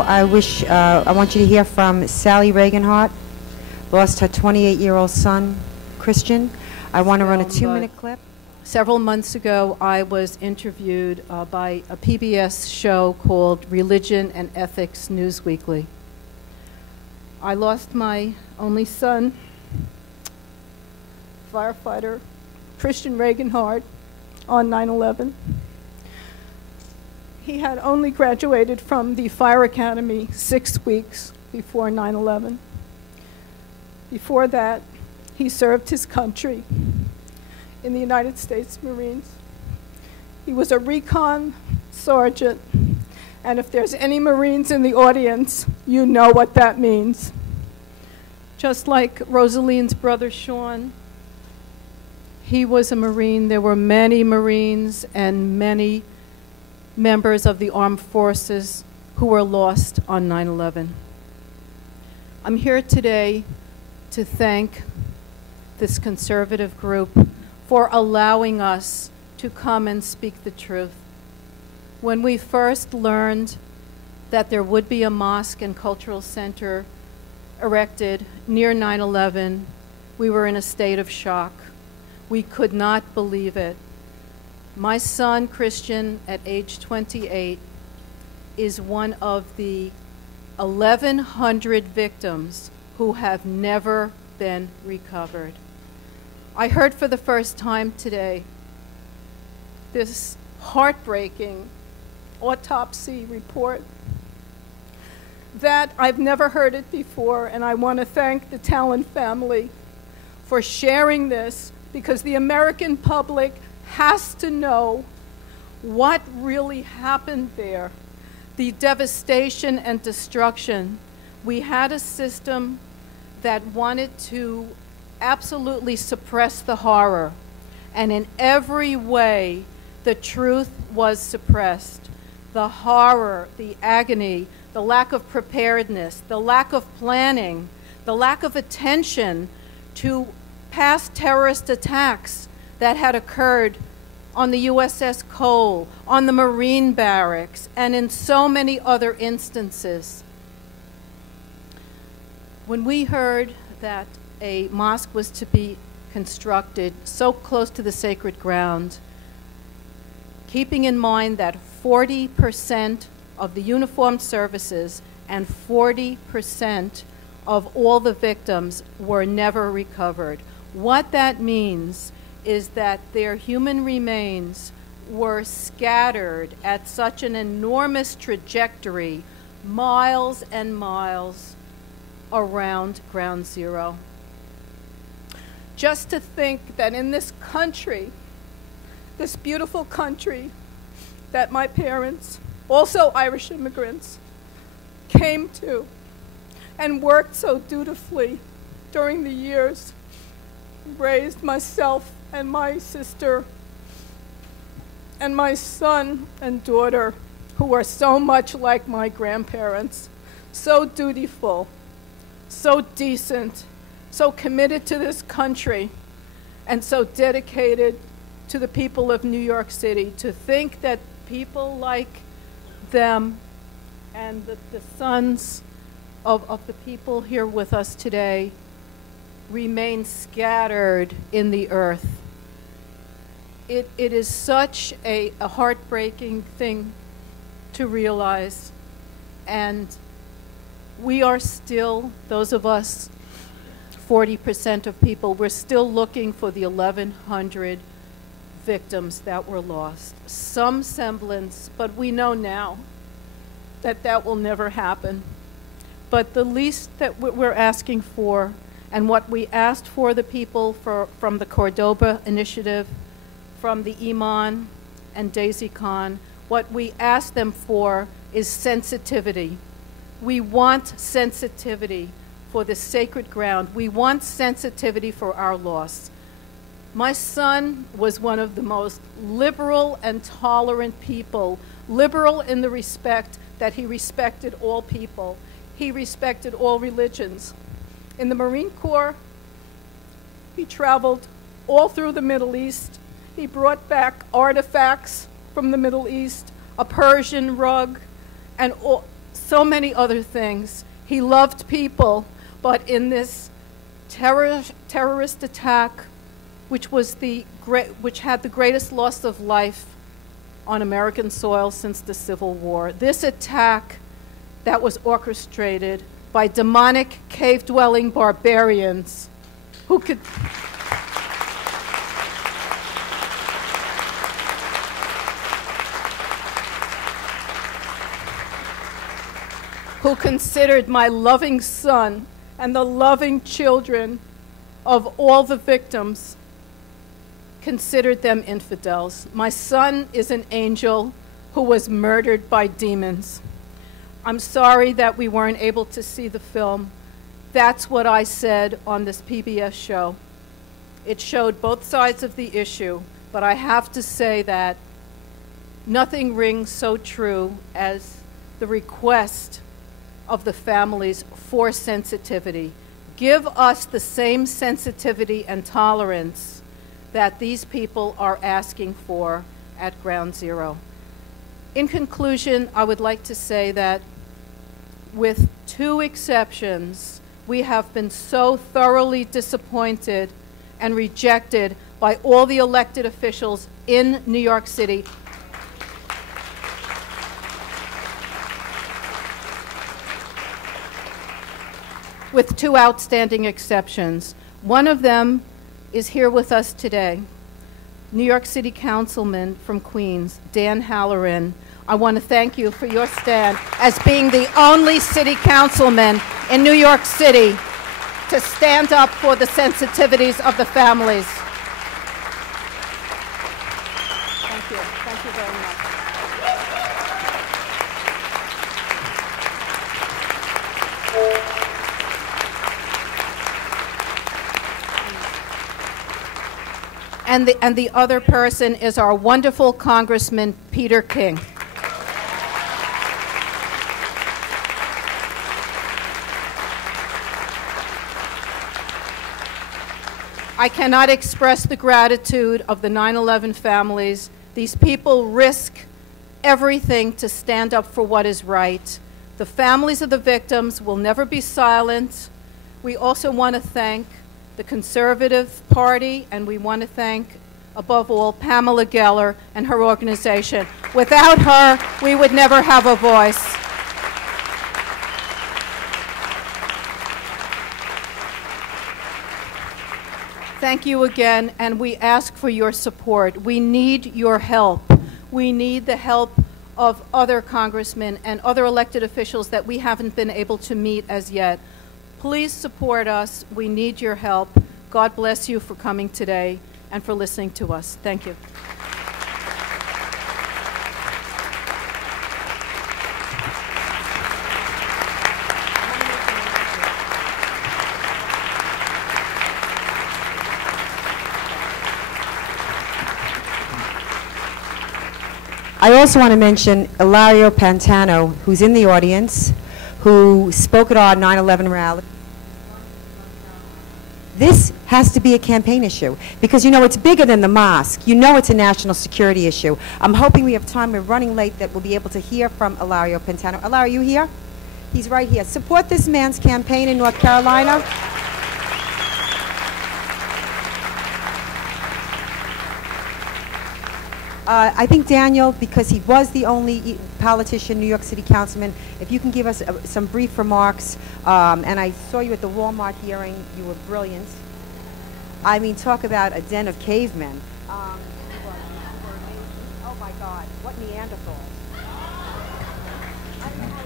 I want you to hear from Sally Regenhard, lost her 28-year-old son, Christian. I want to run a 2-minute clip. Several months ago, I was interviewed by a PBS show called Religion and Ethics Newsweekly. I lost my only son, firefighter Christian Regenhard, on 9/11. He had only graduated from the Fire Academy 6 weeks before 9/11. Before that, he served his country in the United States Marines. He was a recon sergeant, and if there's any Marines in the audience, you know what that means. Just like Rosaline's brother Sean, he was a Marine. There were many Marines and many members of the armed forces who were lost on 9/11. I'm here today to thank this conservative group for allowing us to come and speak the truth. When we first learned that there would be a mosque and cultural center erected near 9/11, we were in a state of shock. We could not believe it. My son, Christian, at age 28, is one of the 1,100 victims who have never been recovered. I heard for the first time today this heartbreaking autopsy report that I've never heard it before, and I want to thank the Talon family for sharing this, because the American public has to know what really happened there, the devastation and destruction. We had a system that wanted to absolutely suppress the horror, and in every way the truth was suppressed. The horror, the agony, the lack of preparedness, the lack of planning, the lack of attention to past terrorist attacks that had occurred on the USS Cole, on the Marine barracks, and in so many other instances. When we heard that a mosque was to be constructed so close to the sacred ground, keeping in mind that 40% of the uniformed services and 40% of all the victims were never recovered. What that means is that their human remains were scattered at such an enormous trajectory, miles and miles around Ground Zero. Just to think that in this country, this beautiful country that my parents, also Irish immigrants, came to and worked so dutifully during the years, raised myself and my sister and my son and daughter, who are so much like my grandparents, so dutiful, so decent, so committed to this country, and so dedicated to the people of New York City. To think that people like them and the sons of the people here with us today remain scattered in the earth. It is such a heartbreaking thing to realize, and we are still, those of us, 40% of people, we're still looking for the 1,100 victims that were lost. Some semblance, but we know now that that will never happen. But the least that we're asking for, and what we asked for the people from the Cordoba Initiative, from the Iman and Daisy Khan, what we asked them for is sensitivity. We want sensitivity for the sacred ground. We want sensitivity for our loss. My son was one of the most liberal and tolerant people, liberal in the respect that he respected all people. He respected all religions. In the Marine Corps, he traveled all through the Middle East. He brought back artifacts from the Middle East, a Persian rug, and so many other things. He loved people, but in this terrorist attack, which had the greatest loss of life on American soil since the Civil War, this attack that was orchestrated by demonic cave-dwelling barbarians who considered my loving son and the loving children of all the victims, considered them infidels. My son is an angel who was murdered by demons. I'm sorry that we weren't able to see the film. That's what I said on this PBS show. It showed both sides of the issue, but I have to say that nothing rings so true as the request of the families for sensitivity. Give us the same sensitivity and tolerance that these people are asking for at Ground Zero. In conclusion, I would like to say that with 2 exceptions, we have been so thoroughly disappointed and rejected by all the elected officials in New York City. With 2 outstanding exceptions. One of them is here with us today. New York City Councilman from Queens, Dan Halloran. I want to thank you for your stand as being the only city councilman in New York City to stand up for the sensitivities of the families. Thank you. Thank you very much. And the other person is our wonderful Congressman Peter King. I cannot express the gratitude of the 9/11 families. These people risk everything to stand up for what is right. The families of the victims will never be silent. We also want to thank the Conservative Party, and we want to thank, above all, Pamela Geller and her organization. Without her, we would never have a voice. Thank you again, and we ask for your support. We need your help. We need the help of other congressmen and other elected officials that we haven't been able to meet as yet. Please support us. We need your help. God bless you for coming today and for listening to us. Thank you. I also want to mention Ilario Pantano, who's in the audience, who spoke at our 9/11 rally. This has to be a campaign issue because, you know, it's bigger than the mosque. You know it's a national security issue. I'm hoping we have time. We're running late that we'll be able to hear from Ilario Pantano. Ilario, are you here? He's right here. Support this man's campaign in North Carolina. I think Daniel, because he was the only politician, New York City councilman, if you can give us some brief remarks. And I saw you at the Walmart hearing. You were brilliant. I mean, talk about a den of cavemen. You were amazing. Oh my God, what Neanderthals. I don't know how